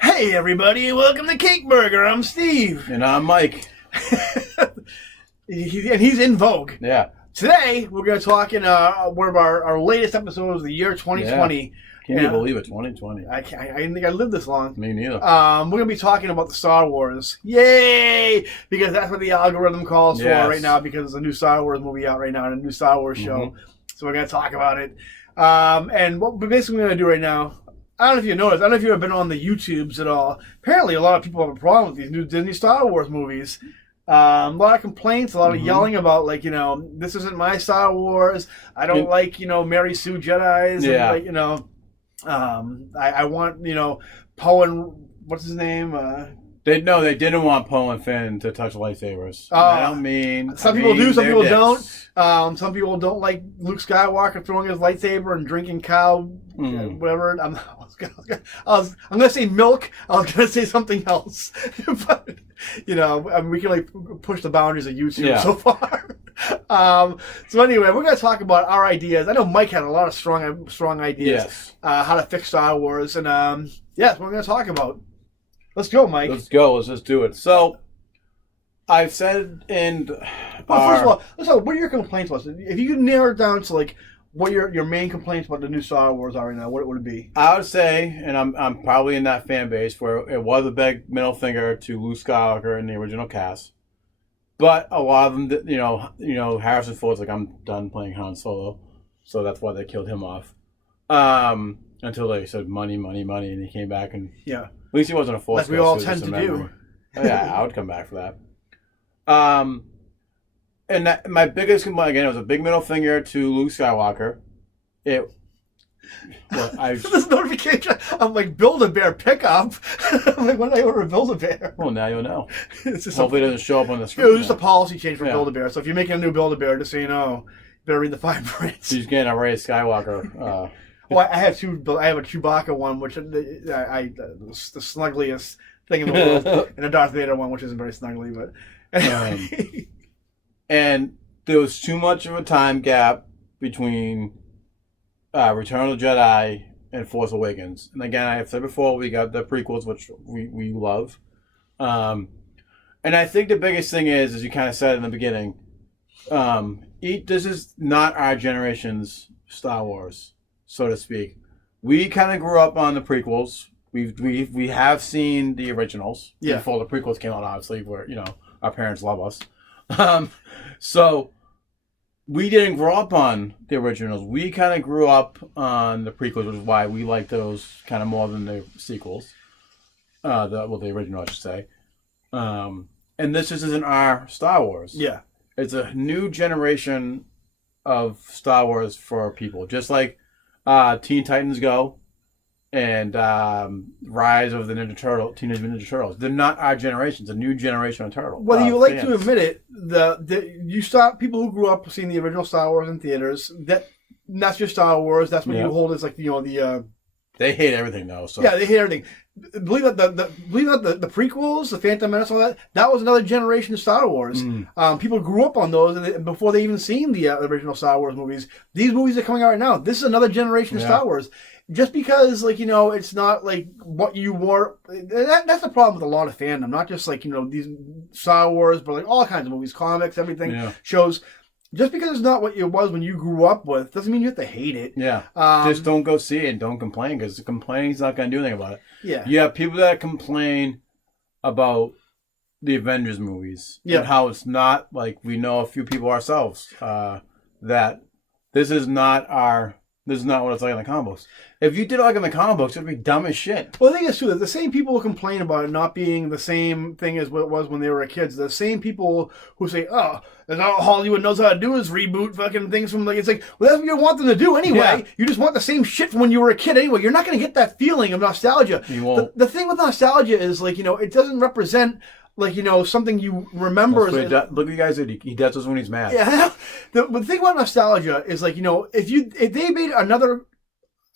Hey everybody, welcome to Cake Burger. I'm Steve. And I'm Mike. And he's in vogue. Yeah. Today, we're going to talk in one of our latest episodes of the year 2020. Yeah. Can you believe it, 2020? I didn't think I lived this long. Me neither. We're going to be talking about the Star Wars. Yay! Because that's what the algorithm calls for right now, because there's a new Star Wars movie out right now and a new Star Wars show. So we're going to talk about it. And what we're basically going to do right now, I don't know if you noticed, I don't know if you've ever been on the YouTubes at all. Apparently, a lot of people have a problem with these new Disney Star Wars movies. A lot of complaints, a lot of yelling about, like, this isn't my Star Wars. I don't like, Mary Sue Jedis. Yeah. And, like, I want, Poe and, what's his name? They didn't want Poe and Finn to touch lightsabers. I don't mean... Some people do, some people don't. Some people don't like Luke Skywalker throwing his lightsaber and drinking cow, whatever. I'm going to say milk. I was going to say something else. But, we can like push the boundaries of YouTube so far. So anyway, we're going to talk about our ideas. I know Mike had a lot of strong ideas how to fix Star Wars. And that's what we're going to talk about. Let's go, Mike. Let's go. Let's just do it. So, I've said in... First of all, what are your complaints about? If you could narrow it down to, like, what your main complaints about the new Star Wars are right now, what would it be? I would say, and I'm probably in that fan base, where it was a big middle finger to Luke Skywalker in the original cast. But a lot of them, Harrison Ford's like, I'm done playing Han Solo. So that's why they killed him off. Until they said money, and he came back and... Yeah. At least he wasn't a force. Like we all tend to do. Oh, yeah, I would come back for that. And my biggest complaint, again, it was a big middle finger to Luke Skywalker. This notification, I'm like, Build-A-Bear pickup. I'm like, when did I order a Build-A-Bear? Well, now you'll know. Hopefully it doesn't show up on the screen. It was just a policy change for Build-A-Bear. So if you're making a new Build-A-Bear, just so you know, you better read the fine print. He's getting a Rey Skywalker. Well, I have I have a Chewbacca one, which the snuggliest thing in the world, and a Darth Vader one, which isn't very snuggly, but anyway. And there was too much of a time gap between Return of the Jedi and Force Awakens. And again, I have said before, we got the prequels, which we love. And I think the biggest thing is, as you kind of said in the beginning, this is not our generation's Star Wars, so to speak. We kind of grew up on the prequels. We have seen the originals before the prequels came out, obviously, where, our parents love us. So we didn't grow up on the originals. We kind of grew up on the prequels, which is why we like those kind of more than the sequels. The original, I should say. And this just isn't our Star Wars. Yeah. It's a new generation of Star Wars for people. Just like Teen Titans Go and Rise of the Teenage Ninja Turtles. They're not our generation. It's a new generation of turtles. Whether you like to admit it, you stop people who grew up seeing the original Star Wars in theaters. That's your Star Wars. That's what you hold as like the. They hate everything though. So yeah, they hate everything. Believe that the prequels, the Phantom Menace, all that was another generation of Star Wars. People grew up on those and before they even seen the original Star Wars movies. These movies are coming out right now. This is another generation of Star Wars. Just because, like, it's not, like, what you were... That's the problem with a lot of fandom. Not just, like, these Star Wars, but, like, all kinds of movies, comics, everything, shows. Just because it's not what it was when you grew up with doesn't mean you have to hate it. Yeah. Just don't go see it and don't complain, because complaining's not going to do anything about it. Yeah. You have people that complain about the Avengers movies. Yeah. And how it's not, like, we know a few people ourselves, that this is not what it's like in the comic books. If you did it like in the comic books, it would be dumb as shit. Well, the thing is, too, the same people who complain about it not being the same thing as what it was when they were kids, the same people who say, oh, that's all Hollywood knows how to do is reboot fucking things from, like, it's like, well, that's what you want them to do anyway. Yeah. You just want the same shit from when you were a kid anyway. You're not going to get that feeling of nostalgia. You won't. The thing with nostalgia is, like, it doesn't represent... Like, something you remember. Look at you guys, he does this when he's mad. Yeah. The thing about nostalgia is, like, if they made another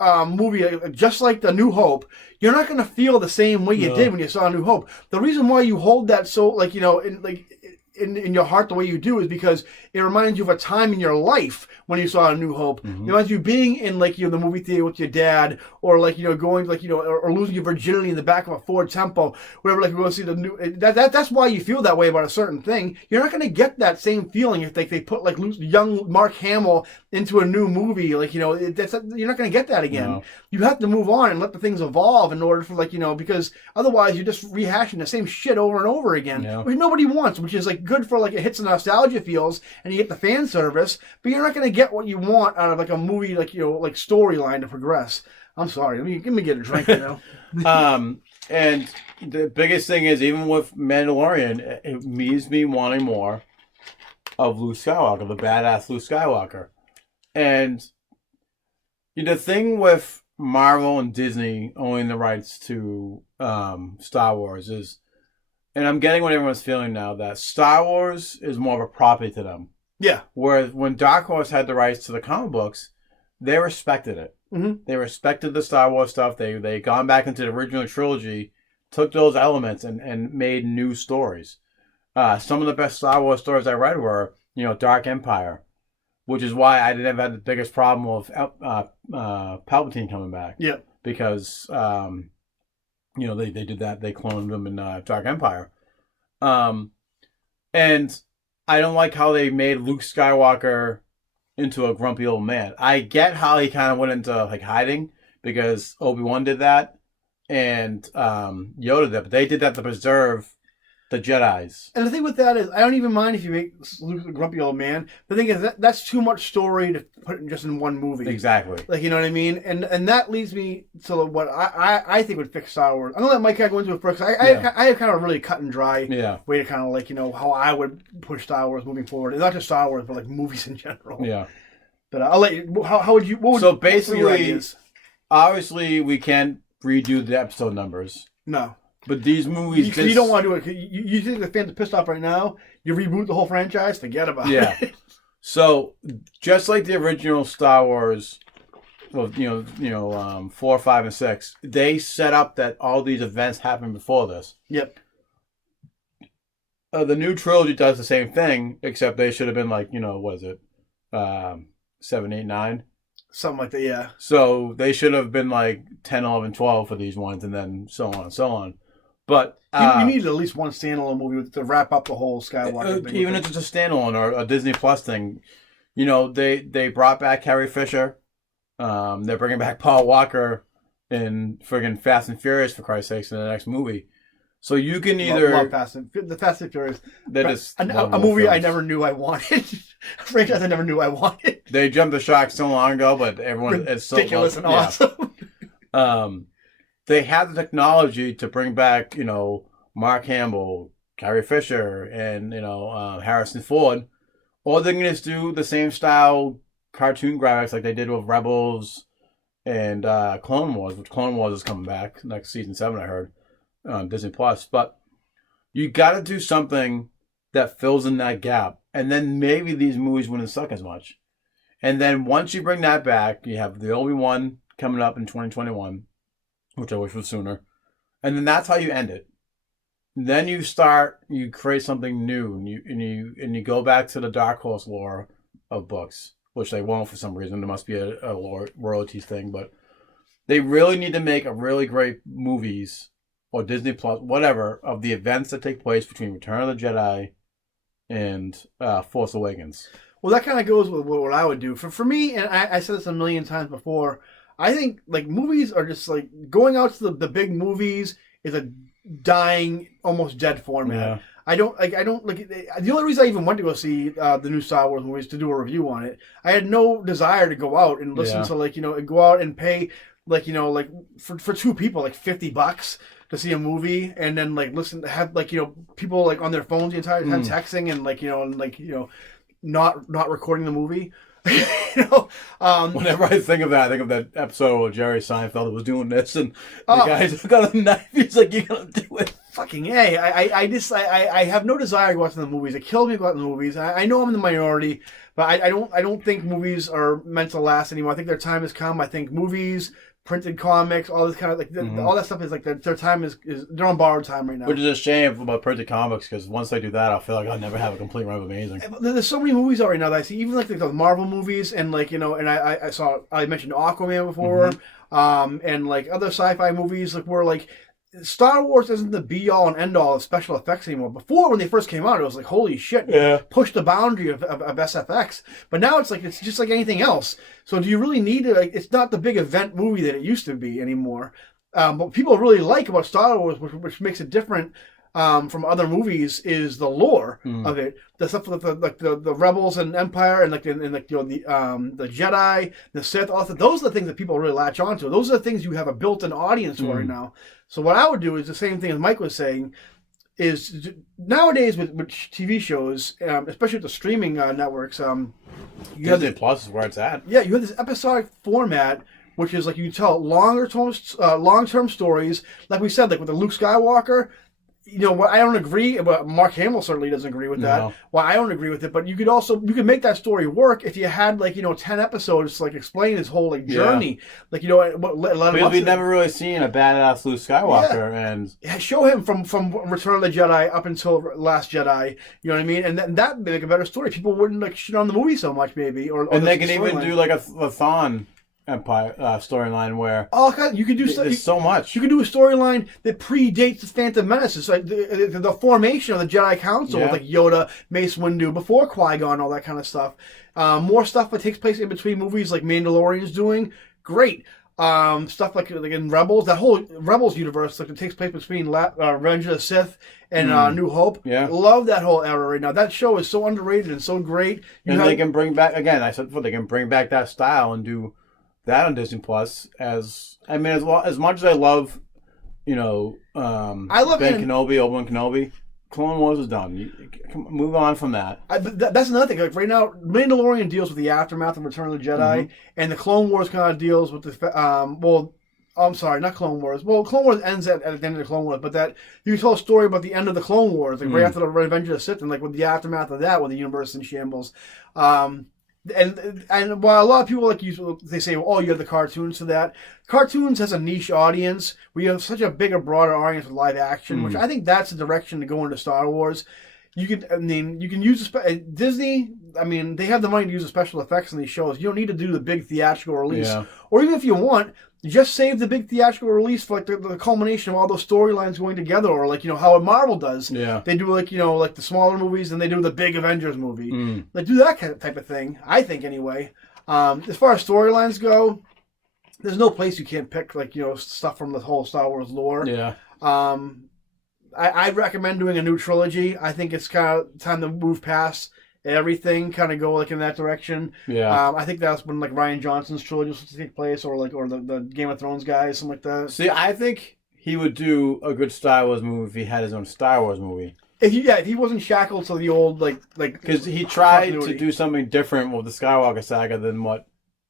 movie, just like The New Hope, you're not going to feel the same way you did when you saw A New Hope. The reason why you hold that so, like, you know, in your heart the way you do is because it reminds you of a time in your life when you saw A New Hope. It reminds you being in, like, you know, the movie theater with your dad, or, like, you know, going, like, you know, or losing your virginity in the back of a Ford Tempo, whatever, like, you go to see the new, that's why you feel that way about a certain thing. You're not going to get that same feeling if they put, like, young Mark Hamill into a new movie, like, you know, you're not going to get that again. No. You have to move on and let the things evolve in order for, like, you know, because otherwise you're just rehashing the same shit over and over again, which nobody wants, which is, like, good for, like, it hits the nostalgia feels and you get the fan service, but you're not going to get what you want out of, like, a movie, like, you know, like, storyline to progress. I'm sorry. Let me get a drink, you know. And the biggest thing is, even with Mandalorian, it leaves me wanting more of Luke Skywalker, the badass Luke Skywalker. And the thing with Marvel and Disney owning the rights to Star Wars is, and I'm getting what everyone's feeling now, that Star Wars is more of a property to them. Yeah. Whereas when Dark Horse had the rights to the comic books, they respected it. They respected the Star Wars stuff. They gone back into the original trilogy, took those elements and made new stories. Some of the best Star Wars stories I read were, you know, Dark Empire, which is why I didn't have the biggest problem with Palpatine coming back. Yeah. Because, you know, they did that. They cloned him in Dark Empire. And I don't like how they made Luke Skywalker into a grumpy old man. I get how he kind of went into, like, hiding because Obi-Wan did that and Yoda did, but they did that to preserve the Jedis. And the thing with that is, I don't even mind if you make Luke a grumpy old man. The thing is, that's too much story to put just in one movie. Exactly. Like, you know what I mean? And that leads me to what I think would fix Star Wars. I'm going to let Mike go into it first. I have kind of a really cut and dry way to kind of, like, you know, how I would push Star Wars moving forward. And not just Star Wars, but, like, movies in general. Yeah. But I'll let you, how would you, what would, so basically, obviously, we can't redo the episode numbers. No. But these movies... You don't want to do it. You think the fans are pissed off right now? You reboot the whole franchise? Forget about it. So, just like the original Star Wars, well, 4, 5, and 6, they set up that all these events happened before this. Yep. The new trilogy does the same thing, except they should have been like, you know, what is it? 7, 8, 9? Something like that, yeah. So, they should have been like 10, 11, 12 for these ones, and then so on and so on. But you need at least one standalone movie to wrap up the whole Skywalker thing. Even if it's a standalone or a Disney Plus thing, you know, they brought back Carrie Fisher. They're bringing back Paul Walker in friggin' Fast and Furious, for Christ's sakes, in the next movie. So you can either love Fast and Furious. That is a movie films. I never knew I wanted. A franchise I never knew I wanted. They jumped the shark so long ago, but everyone it's so ridiculous and awesome. They have the technology to bring back, you know, Mark Hamill, Carrie Fisher, and, you know, Harrison Ford. Or they're going to do the same style cartoon graphics like they did with Rebels and Clone Wars, which Clone Wars is coming back next season 7, I heard, Disney Plus. But you got to do something that fills in that gap. And then maybe these movies wouldn't suck as much. And then once you bring that back, you have the Obi-Wan coming up in 2021. Which I wish was sooner. And then that's how you end it. Then you create something new, and you go back to the Dark Horse lore of books, which they won't for some reason. There must be a royalties thing, but they really need to make a really great movies or Disney Plus, whatever, of the events that take place between Return of the Jedi and Force Awakens. Well, that kind of goes with what I would do. For me, and I said this a million times before, I think, like, movies are just, like, going out to the big movies is a dying, almost dead format. Yeah. I don't the only reason I even went to go see the new Star Wars movies to do a review on it, I had no desire to go out and listen to, like, you know, go out and pay, like, you know, like, for two people, like, $50 to see a movie, and then, like, listen to have, like, you know, people, like, on their phones the entire time texting and, like, you know, not recording the movie. You know, whenever I think of that episode where Jerry Seinfeld was doing this, and the guy's got a knife. He's like, "You're gonna do it." Fucking A. I have no desire to go out to the movies. It kills me to go out to the movies. I know I'm in the minority, but I don't think movies are meant to last anymore. I think their time has come. I think movies, printed comics, all this kind of all that stuff is like their time is they're on borrowed time right now. Which is a shame about printed comics, because once they do that, I feel like I'll never have a complete run of Amazing. There's so many movies out right now that I see, even like the Marvel movies, and like and I mentioned Aquaman before, and like other sci-fi movies, like where like Star Wars isn't the be-all and end-all of special effects anymore. Before, when they first came out, it was like, holy shit, push the boundary of SFX. But now it's just like anything else. So do you really need to, it's not the big event movie that it used to be anymore. What people really like about Star Wars, which makes it different from other movies, is the lore of it. The stuff with the Rebels and Empire and the Jedi, the Sith, all that. Those are the things that people really latch onto. Those are the things you have a built-in audience for right now. So what I would do is the same thing as Mike was saying, is nowadays with TV shows, especially with the streaming networks, you have Disney Plus is where it's at. Yeah, you have this episodic format, which is like you tell long-term stories. Like we said, like with the Luke Skywalker. What I don't agree, but Mark Hamill certainly doesn't agree with that. No. Well, I don't agree with it, but you could make that story work if you had 10 episodes to explain his whole journey. Because we've never really seen a badass Luke Skywalker, and show him from Return of the Jedi up until Last Jedi. You know what I mean? And that would make a better story. People wouldn't shit on the movie so much, maybe. And they can even do like a Thrawn Empire storyline where you could do there's so much. You could do a storyline that predates the Phantom Menace. It's like the formation of the Jedi Council with Yoda, Mace Windu, before Qui-Gon, all that kind of stuff. More stuff that takes place in between movies, like Mandalorian's doing. Great. Stuff like in Rebels, that whole Rebels universe, it takes place between Revenge of the Sith and New Hope. Yeah, love that whole era right now. That show is so underrated and so great. They can bring back, again, I said before, they can bring back that style and do that on Disney Plus. As much as I love, I love Kenobi, Obi-Wan Kenobi. Clone Wars is done. You move on from that. That's another thing. Like right now, Mandalorian deals with the aftermath of Return of the Jedi, and the Clone Wars kind of deals with the. I'm sorry, not Clone Wars. Well, Clone Wars ends at the end of the Clone Wars, but that you tell a story about the end of the Clone Wars, right after the Revenge of the Sith, and with the aftermath of that, with the universe in shambles. And while a lot of people they say, oh, you have the cartoons to that. Cartoons has a niche audience. We have such a bigger, broader audience with live action, which I think that's the direction to go into Star Wars. You can use Disney. They have the money to use the special effects in these shows. You don't need to do the big theatrical release, or even if you want, just save the big theatrical release for the culmination of all those storylines going together, or how Marvel does. Yeah, they do the smaller movies, and they do the big Avengers movie. Do that kind of type of thing. I think anyway. As far as storylines go, there's no place you can't pick stuff from the whole Star Wars lore. Yeah. I'd recommend doing a new trilogy. I think it's kind of time to move past everything, kind of go in that direction. Yeah. I think that's when Rian Johnson's trilogy was supposed to take place, or the Game of Thrones guys, something like that. See, I think he would do a good Star Wars movie if he had his own Star Wars movie. If he wasn't shackled to the old because he tried to do something different with the Skywalker saga than what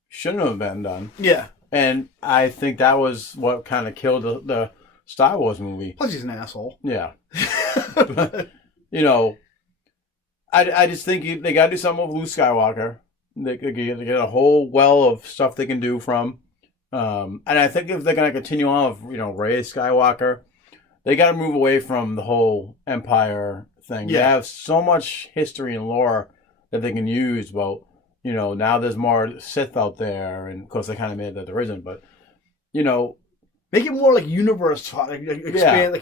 shouldn't have been done. Yeah. And I think that was what kind of killed the Star Wars movie. Plus, he's an asshole. Yeah. But, I just think they got to do something with Luke Skywalker. They get a whole well of stuff they can do from. And I think if they're going to continue on with, Rey Skywalker, they got to move away from the whole Empire thing. Yeah. They have so much history and lore that they can use about, now there's more Sith out there. And, of course, they kind of made that there isn't. But, make it more universe,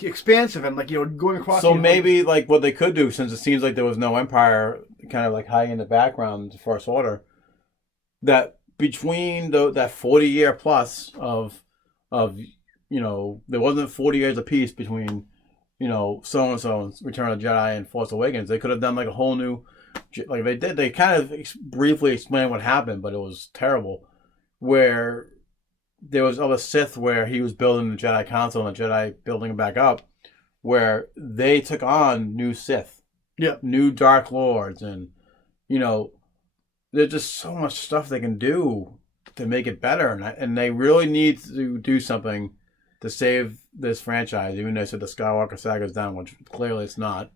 expansive and going across. So maybe what they could do, since it seems like there was no Empire, kind of high in the background, the First Order, that between that 40-year plus of there wasn't 40 years apiece between so and so and Return of the Jedi and Force Awakens. They could have done a whole new they did. They kind of briefly explained what happened, but it was terrible. Where there was other Sith where he was building the Jedi Council and the Jedi building it back up, where they took on new Sith, new Dark Lords, and there's just so much stuff they can do to make it better, and they really need to do something to save this franchise, even though they said the Skywalker saga is done, which clearly it's not.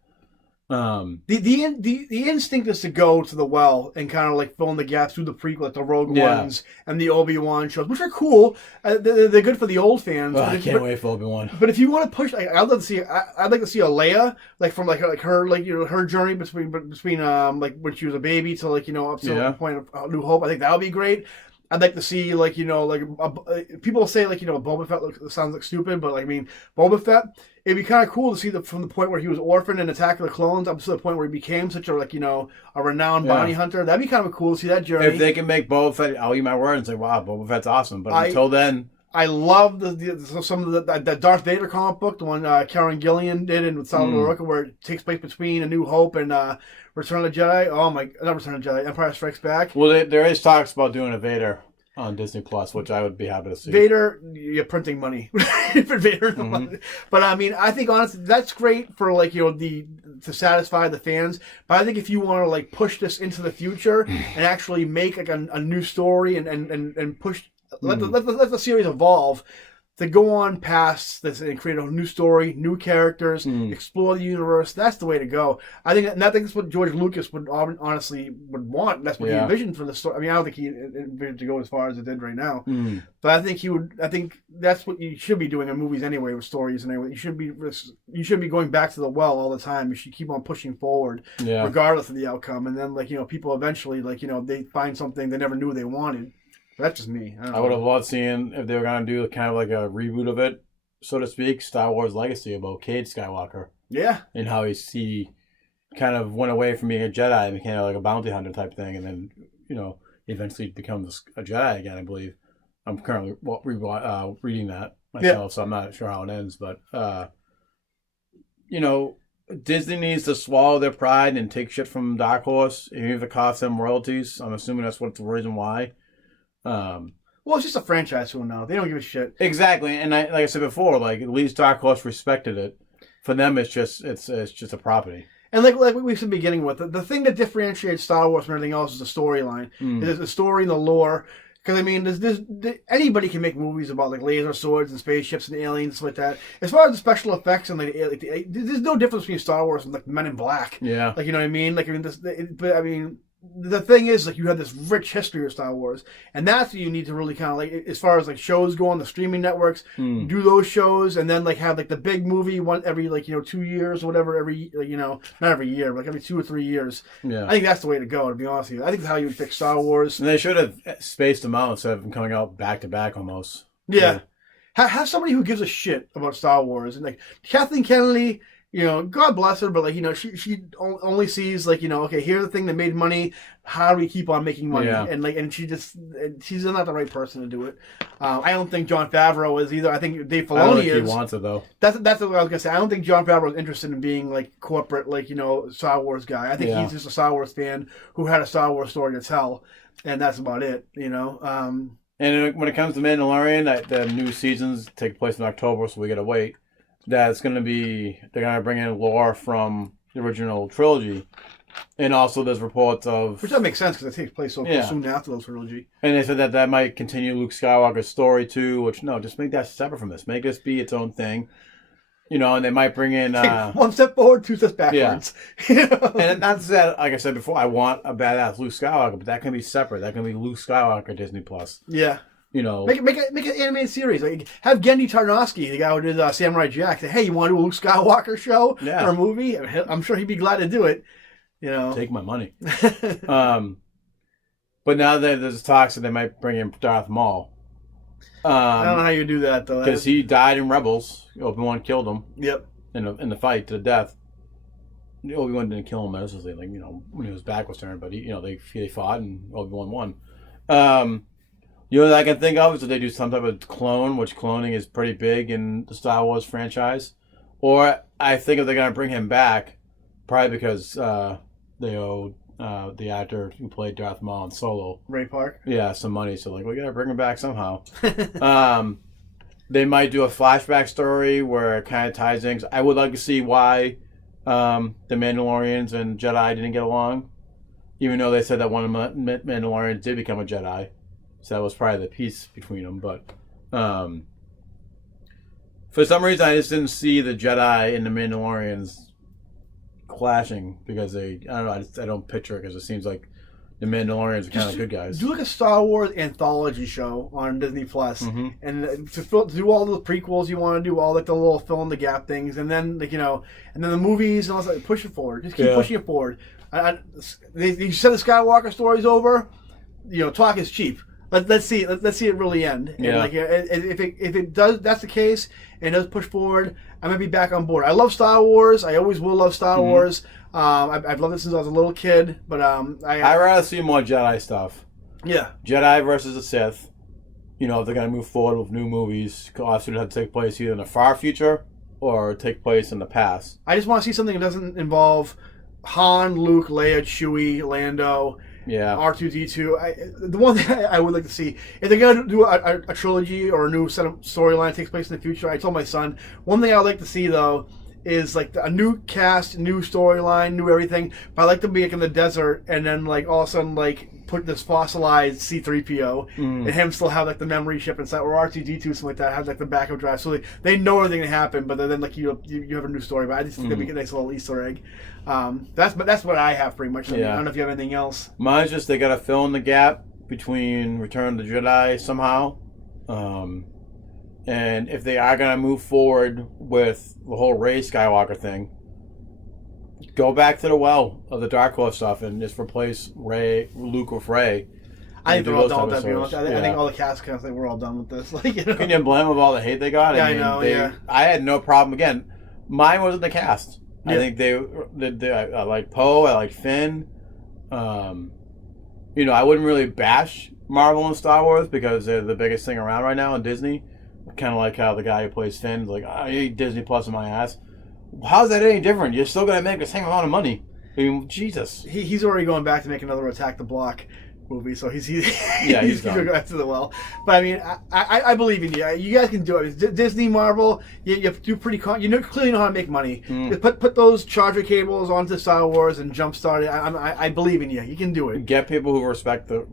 The instinct is to go to the well and kind of like fill in the gaps through the prequel, like the Rogue Ones and the Obi-Wan shows, which are cool. They're good for the old fans. I can't wait for Obi-Wan. But if you want to push, I'd love to see. I'd like to see a Leia, like from like her her journey between like when she was a baby to like up to the point of New Hope. I think that would be great. I'd like to see people say Boba Fett sounds like stupid, but Boba Fett, it'd be kind of cool to see from the point where he was orphaned in Attack of the Clones up to the point where he became such a a renowned bounty hunter. That'd be kind of cool to see that journey. If they can make Boba Fett, I'll eat my word and say, wow, Boba Fett's awesome. But until then, I love some of the Darth Vader comic book, the one Karen Gillian did and with Salvador Roca, where it takes place between A New Hope and Return of the Jedi. Oh my, not Return of the Jedi, Empire Strikes Back. Well, there is talks about doing a Vader on Disney Plus, which I would be happy to see. Vader, you're printing money for Vader. But I think honestly that's great for to satisfy the fans. But I think if you want to push this into the future and actually make a new story and push. Let the series evolve to go on past this and create a new story, new characters, explore the universe. That's the way to go. I think that's what George Lucas would honestly want. That's what he envisioned for the story. I don't think he envisioned to go as far as it did right now. But I think I think that's what you should be doing in movies anyway, with stories and everything. You should be going back to the well all the time. You should keep on pushing forward, regardless of the outcome. And then people eventually they find something they never knew they wanted. That's just me. I would have loved seeing if they were going to do kind of like a reboot of it, so to speak, Star Wars Legacy about Cade Skywalker. Yeah. And how he kind of went away from being a Jedi and became like a bounty hunter type thing, and then, eventually becomes a Jedi again, I believe. I'm currently reading that myself, so I'm not sure how it ends. But, Disney needs to swallow their pride and take shit from Dark Horse, even if it costs them royalties. I'm assuming that's what's the reason why. Well, it's just a franchise for them now. They don't give a shit. Exactly, and like I said before, at least Dark Horse respected it. For them, it's just a property. And like we said beginning with, the thing that differentiates Star Wars from everything else is the storyline. There's the story and the lore. Because anybody can make movies about laser swords and spaceships and aliens like that. As far as the special effects and there's no difference between Star Wars and Men in Black. Yeah. You know what I mean? The thing is, you have this rich history of Star Wars, and that's what you need to really kind of as far as shows go on the streaming networks, do those shows, and then have the big movie one every 2 years or whatever, every not every year, but every 2 or 3 years. Yeah, I think that's the way to go. To be honest with you, I think that's how you would fix Star Wars. And they should have spaced them out instead of them coming out back to back almost. Yeah, have somebody who gives a shit about Star Wars, and Kathleen Kennedy. God bless her, but she only sees okay, here's the thing that made money. How do we keep on making money? Yeah. And she's not the right person to do it. I don't think Jon Favreau is either. I think Dave Filoni is. I don't think he wants it though. That's what I was gonna say. I don't think Jon Favreau is interested in being corporate Star Wars guy. I think he's just a Star Wars fan who had a Star Wars story to tell, and that's about it. And when it comes to Mandalorian, the new seasons take place in October, so we gotta wait. That's going to be, they're going to bring in lore from the original trilogy. And also there's reports of... Which that makes sense because it takes place so soon after the trilogy. And they said that might continue Luke Skywalker's story too, which, no, just make that separate from this. Make this be its own thing. And they might bring in... one step forward, 2 steps backwards. Yeah. And that's that, like I said before, I want a badass Luke Skywalker, but that can be separate. That can be Luke Skywalker Disney Plus. Yeah. Make an animated series. Have Gendy Tartakovsky, the guy who did Samurai Jack, say, "Hey, you want to do a Luke Skywalker show or a movie?" I'm sure he'd be glad to do it. Take my money. But now that there's talks that they might bring in Darth Maul. I don't know how you do that though, because he died in Rebels. Obi-Wan killed him. Yep. In the fight to the death. Obi-Wan didn't kill him necessarily, when his back was turned, but they fought and Obi-Wan won. That I can think of is that they do some type of clone, which cloning is pretty big in the Star Wars franchise. Or I think if they're going to bring him back, probably because they owe the actor who played Darth Maul in Solo, Ray Park, some money. So we got to bring him back somehow. They might do a flashback story where it kind of ties in. I would like to see why the Mandalorians and Jedi didn't get along, even though they said that one of the Mandalorians did become a Jedi. So that was probably the peace between them, but For some reason, I just didn't see the Jedi and the Mandalorians clashing because I don't know. I don't picture it because it seems like the Mandalorians are kind of good guys. Do like a Star Wars anthology show on Disney Plus, and to do all the prequels you want to do, all like the little fill in the gap things, and then like and then the movies and all that. Push it forward. Just keep pushing it forward. You said the Skywalker story's over. Talk is cheap. Let's see it really end. And like if it does, that's the case, and it does push forward, I'm gonna be back on board. I love Star Wars. I always will love Star Wars. I've loved it since I was a little kid, but I'd rather see more Jedi stuff. Yeah, Jedi versus the Sith. If they're gonna move forward with new movies, obviously it have to take place either in the far future or take place in the past. I just want to see something that doesn't involve Han, Luke, Leia, Chewie, Lando. Yeah. R2-D2. The one thing I would like to see, if they're going to do a trilogy or a new set of storyline that takes place in the future, I told my son, one thing I would like to see, though, is like a new cast, new storyline, new everything, but I'd like to be like in the desert and then like all of a sudden like put this fossilized C-3PO and him still have like the memory chip inside, or R2-D2, something like that, have like the backup drive, so they know everything that happened, but then like you have a new story. But I just think that'd be a nice little Easter egg. That's what I have pretty much. I don't know if you have anything else. Mine's just they gotta fill in the gap between Return of the Jedi somehow. And if they are gonna move forward with the whole Rey Skywalker thing, go back to the well of the Dark Horse stuff and just replace Luke with Rey. I think they're all done with that. I think all the cast kind of think we're all done with this. Can you blame them with all the hate they got? I know. I had no problem. Again, mine wasn't the cast. I think they I like Poe. I like Finn. I wouldn't really bash Marvel and Star Wars because they're the biggest thing around right now in Disney. Kind of like how the guy who plays Finn is like, I hate Disney Plus in my ass. How's that any different? You're still going to make the same amount of money. I mean, Jesus. He's already going back to make another Attack the Block movie, so he's going back to the well. But I mean, I believe in you. You guys can do it. Disney, Marvel, you do pretty. You clearly know how to make money. Just put those charger cables onto Star Wars and jumpstart it. I believe in you. You can do it. Get people who respect the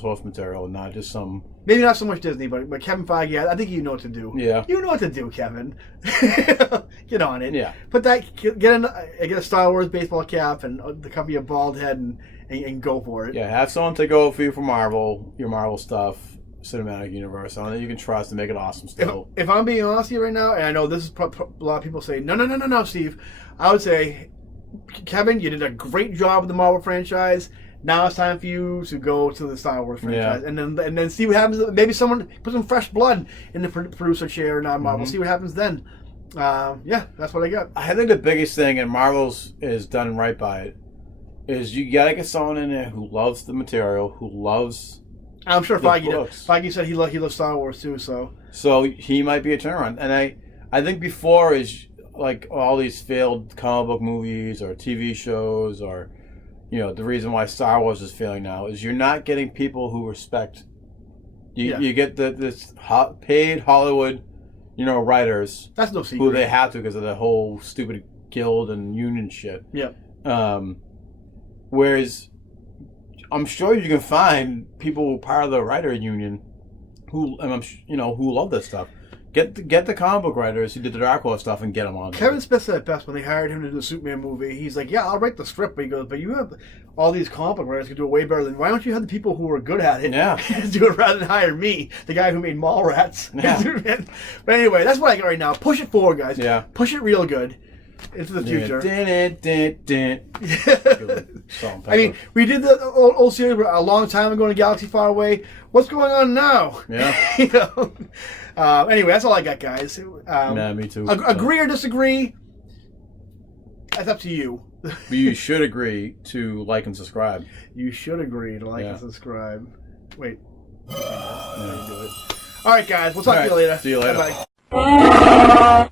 source material, and not just some. Maybe not so much Disney, but Kevin Feige, I think you know what to do. Yeah, you know what to do, Kevin. Get on it. Yeah. Put that. Get a Star Wars baseball cap and the cover your bald head and go for it. Yeah, have someone take over for you for Marvel, your Marvel stuff, cinematic universe, someone that you can trust and make it awesome still. If I'm being honest with you right now, and I know this is a lot of people say, no, Steve, I would say, Kevin, you did a great job with the Marvel franchise. Now it's time for you to go to the Star Wars franchise, and then see what happens. Maybe someone put some fresh blood in the producer chair and Marvel. See what happens then. That's what I got. I think the biggest thing, and Marvel's is done right by it, is you gotta get someone in there who loves the material, who loves. I'm sure Feige said he loves Star Wars too, so he might be a turnaround. And I think before is like all these failed comic book movies or TV shows, or the reason why Star Wars is failing now is you're not getting people who respect. You get this paid Hollywood, writers. That's no secret. Who they have to because of the whole stupid guild and union shit. Yeah. Whereas, I'm sure you can find people who are part of the writer union who love this stuff. Get the comic book writers who did the Dark Horse stuff and get them on. Kevin Smith said it best when they hired him to do the Superman movie. He's like, yeah, I'll write the script, but he goes, but you have all these comic book writers who do it way better than. Why don't you have the people who are good at it? Yeah. Do it rather than hire me, the guy who made Mallrats. Yeah. But anyway, that's what I got right now. Push it forward, guys. Yeah. Push it real good into the future. I mean, we did the old series a long time ago in a galaxy far away. What's going on now? Yeah. Anyway, that's all I got, guys. Me too. Agree or disagree? That's up to you. You should agree to like and subscribe. You should agree to like and subscribe. Wait. Yeah. All right, guys. We'll talk to you later. See you later. Bye-bye.